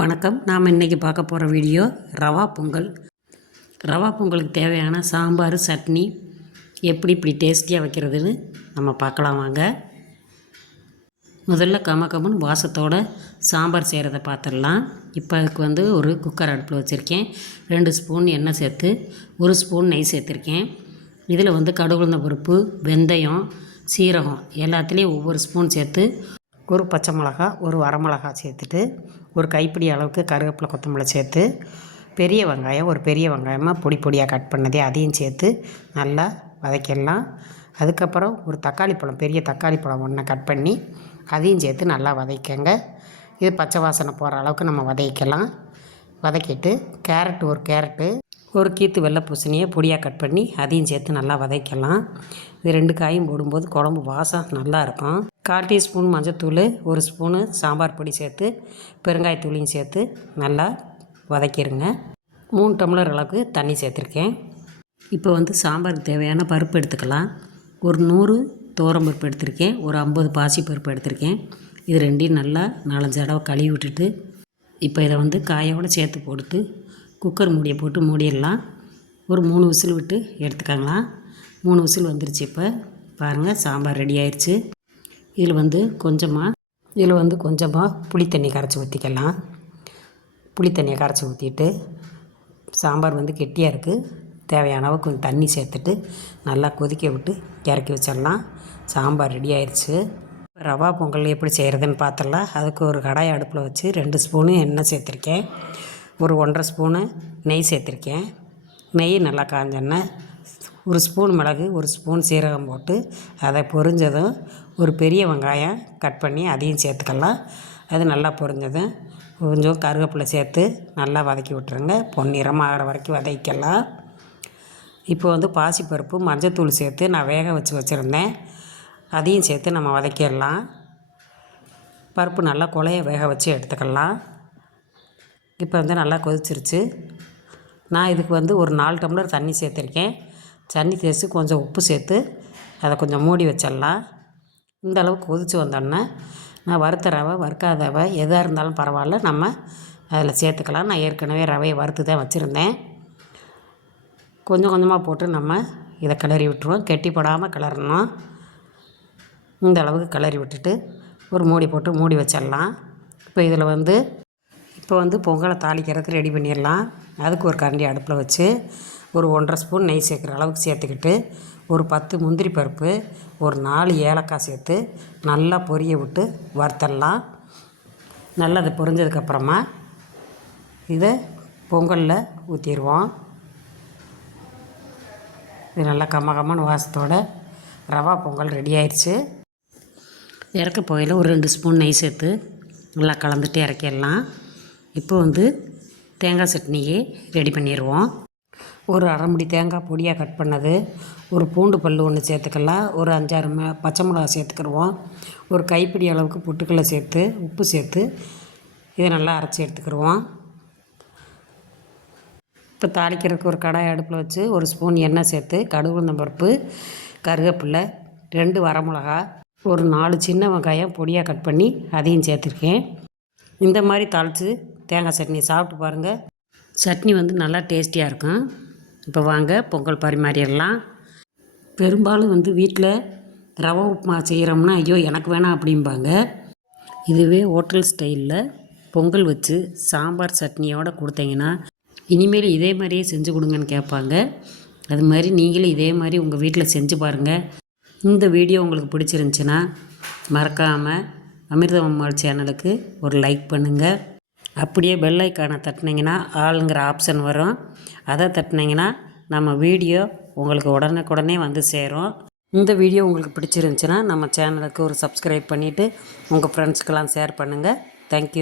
வணக்கம். நாம் இன்றைக்கி பார்க்க போகிற வீடியோ ரவா பொங்கல். ரவா பொங்கலுக்கு தேவையான சாம்பார், சட்னி எப்படி இப்படி டேஸ்டியாக வைக்கிறதுன்னு நம்ம பார்க்கலாம் வாங்க. முதல்ல கமகமுன்னு வாசத்தோட சாம்பார் செய்கிறத பார்த்துடலாம். இப்போ அதுக்கு ஒரு குக்கர் அடுப்பில் வச்சுருக்கேன். 2 ஸ்பூன் எண்ணெய் சேர்த்து 1 ஸ்பூன் நெய் சேர்த்துருக்கேன். இதில் கடுகு உளுந்தம் பருப்பு, வெந்தயம், சீரகம் எல்லாத்துலேயும் ஒவ்வொரு ஸ்பூன் சேர்த்து ஒரு பச்சை மிளகா, ஒரு வரமிளகா சேர்த்துட்டு ஒரு கைப்பிடி அளவுக்கு கருவேப்பிலை, கொத்தமல்லி சேர்த்து பெரிய வெங்காயம், ஒரு பெரிய வெங்காயமாக பொடி பொடியாக கட் பண்ணதே அதையும் சேர்த்து நல்லா வதக்கிடலாம். அதுக்கப்புறம் ஒரு தக்காளி பழம், பெரிய தக்காளி பழம் ஒன்றை கட் பண்ணி அதையும் சேர்த்து நல்லா வதக்கங்க. இது பச்சை வாசனை போகிற அளவுக்கு நம்ம வதக்கலாம். வதக்கிட்டு ஒரு கேரட்டு, ஒரு கீத்து வெள்ளை பூசணியை பொடியாக கட் பண்ணி அதையும் சேர்த்து நல்லா வதக்கலாம். இது 2 காயும் போடும்போது குழம்பு வாசம் நல்லாயிருக்கும். 1/4 டீஸ்பூன் மஞ்சத்தூள், 1 ஸ்பூனு சாம்பார் பொடி சேர்த்து பெருங்காயத்தூளையும் சேர்த்து நல்லா வதக்கிடுங்க. 3 டம்ளர் அளவுக்கு தண்ணி சேர்த்துருக்கேன். இப்போ சாம்பாருக்கு தேவையான பருப்பு எடுத்துக்கலாம். ஒரு 100 துவரம்பருப்பு எடுத்திருக்கேன், ஒரு 50 பாசி பருப்பு எடுத்திருக்கேன். இது 2ஐயும் நல்லா 4-5 தடவை கழுவி விட்டுட்டு இப்போ இதை காயோடு சேர்த்து போட்டு குக்கர் மூடியை போட்டு மூடிடலாம். ஒரு 3 விசில் விட்டு எடுத்துக்கங்களாம். 3 விசில் வந்துருச்சு. இப்போ பாருங்கள், சாம்பார் ரெடி ஆயிடுச்சு. இதில் கொஞ்சமாக புளி தண்ணி கரைச்சி ஊற்றிக்கலாம். புளி தண்ணியை கரைச்சி ஊற்றிட்டு சாம்பார் கெட்டியாக இருக்குது, தேவையான அளவுக்கு கொஞ்சம் தண்ணி சேர்த்துட்டு நல்லா கொதிக்க விட்டு இறக்கி வச்சிடலாம். சாம்பார் ரெடி ஆயிடுச்சு. ரவா பொங்கல் எப்படி செய்கிறதுன்னு பார்த்துடலாம். அதுக்கு ஒரு கடாய் அடுப்பில் வச்சு 2 ஸ்பூனு எண்ணெய் சேர்த்துருக்கேன், ஒரு 1.5 ஸ்பூனு நெய் சேர்த்துருக்கேன். நெய் நல்லா காஞ்செண்ணெய், 1 ஸ்பூன் மிளகு, 1 ஸ்பூன் சீரகம் போட்டு அதை பொரிஞ்சதும் ஒரு பெரிய வெங்காயம் கட் பண்ணி அதையும் சேர்த்துக்கலாம். அது நல்லா பொரிஞ்சதும் கொஞ்சம் கருவேப்பிலை சேர்த்து நல்லா வதக்கி விட்டுருங்க. பொன்னிறமாக ஆகிற வரைக்கும் வதக்கலாம். இப்போ பாசிப்பருப்பு, மஞ்சத்தூள் சேர்த்து நான் வேக வச்சுருந்தேன், அதையும் சேர்த்து நம்ம வதக்கிடலாம். பருப்பு நல்லா குழைய வேக வச்சு எடுத்துக்கலாம். இப்போ நல்லா கொதிச்சிருச்சு. நான் இதுக்கு ஒரு 4 டம்ளர் தண்ணி சேர்த்துருக்கேன். தண்ணி சேர்த்து கொஞ்சம் உப்பு சேர்த்து அதை கொஞ்சம் மூடி வச்சிடலாம். இந்த அளவுக்கு கொதித்து வந்தோடனே நான் வறுத்த ரவை, வறுக்காத ரவை எதாக இருந்தாலும் பரவாயில்ல, நம்ம அதில் சேர்த்துக்கலாம். நான் ஏற்கனவே ரவையை வறுத்து தான் வச்சுருந்தேன். கொஞ்சம் கொஞ்சமாக போட்டு நம்ம இதை கிளறி விட்டுருவோம். கெட்டிப்படாமல் கிளறணும். இந்த அளவுக்கு கிளறி விட்டுட்டு ஒரு மூடி போட்டு மூடி வச்சிடலாம். இப்போ இதில் பொங்கலை தாளிக்கிறதுக்கு ரெடி பண்ணிடலாம். அதுக்கு ஒரு கரண்டி அடுப்பில் வச்சு ஒரு 1.5 ஸ்பூன் நெய் சேர்க்குற அளவுக்கு சேர்த்துக்கிட்டு ஒரு 10 முந்திரி பருப்பு, ஒரு 4 ஏலக்காய் சேர்த்து நல்லா பொரிய விட்டு வறுத்தடலாம். நல்லா அது பொரிஞ்சதுக்கப்புறமா இதை பொங்கலில் ஊற்றிடுவோம். இது நல்லா கம்மகமான வாசத்தோட ரவா பொங்கல் ரெடி ஆயிடுச்சு. இறக்க போகையில் ஒரு 2 ஸ்பூன் நெய் சேர்த்து நல்லா கலந்துட்டு இறக்கிடலாம். இப்போ தேங்காய் சட்னியே ரெடி பண்ணிடுவோம். ஒரு அரை முடி தேங்காய் பொடியாக கட் பண்ணது, ஒரு பூண்டு பல் ஒன்று சேர்த்துக்கலாம், ஒரு 5-6 பச்சை மிளகா சேர்த்துக்கிடுவோம், ஒரு கைப்பிடி அளவுக்கு பொட்டுக்கடலை சேர்த்து உப்பு சேர்த்து இதை நல்லா அரைச்சி எடுத்துக்கிடுவோம். இப்போ தாளிக்கிறதுக்கு ஒரு கடாய் அடுப்பில் வச்சு 1 ஸ்பூன் எண்ணெய் சேர்த்து கடுகு உளுந்தம் பருப்பு, கருவேப்பிலை, 2 வரமிளகா, ஒரு 4 சின்ன வெங்காயம் பொடியாக கட் பண்ணி அதையும் சேர்த்துருக்கேன். இந்த மாதிரி தாளித்து தேங்காய் சட்னி சாப்பிட்டு பாருங்கள். சட்னி நல்லா டேஸ்டியாக இருக்கும். இப்போ வாங்க பொங்கல் பரிமாறிடலாம். பெரும்பாலும் வீட்டில் ரவை உப்புமா செய்கிறோம்னா ஐயோ எனக்கு வேணாம் அப்படிம்பாங்க. இதுவே ஹோட்டல் ஸ்டைலில் பொங்கல் வச்சு சாம்பார் சட்னியோடு கொடுத்தீங்கன்னா இனிமேல் இதே மாதிரியே செஞ்சு கொடுங்கன்னு கேட்பாங்க. அது மாதிரி நீங்களும் இதே மாதிரி உங்கள் வீட்டில் செஞ்சு பாருங்கள். இந்த வீடியோ உங்களுக்கு பிடிச்சிருந்துச்சின்னா மறக்காமல் அமிர்தம் அம்மாள் சேனலுக்கு ஒரு லைக் பண்ணுங்கள். அப்படியே பெல் ஐக்கானை தட்டினீங்கன்னா ஆளுங்கிற ஆப்ஷன் வரும். அதை தட்டினீங்கன்னா நம்ம வீடியோ உங்களுக்கு உடனுக்குடனே சேரும். இந்த வீடியோ உங்களுக்கு பிடிச்சிருந்துச்சின்னா நம்ம சேனலுக்கு ஒரு சப்ஸ்கிரைப் பண்ணிவிட்டு உங்கள் ஃப்ரெண்ட்ஸ்க்கெல்லாம் ஷேர் பண்ணுங்கள். தேங்க்யூ.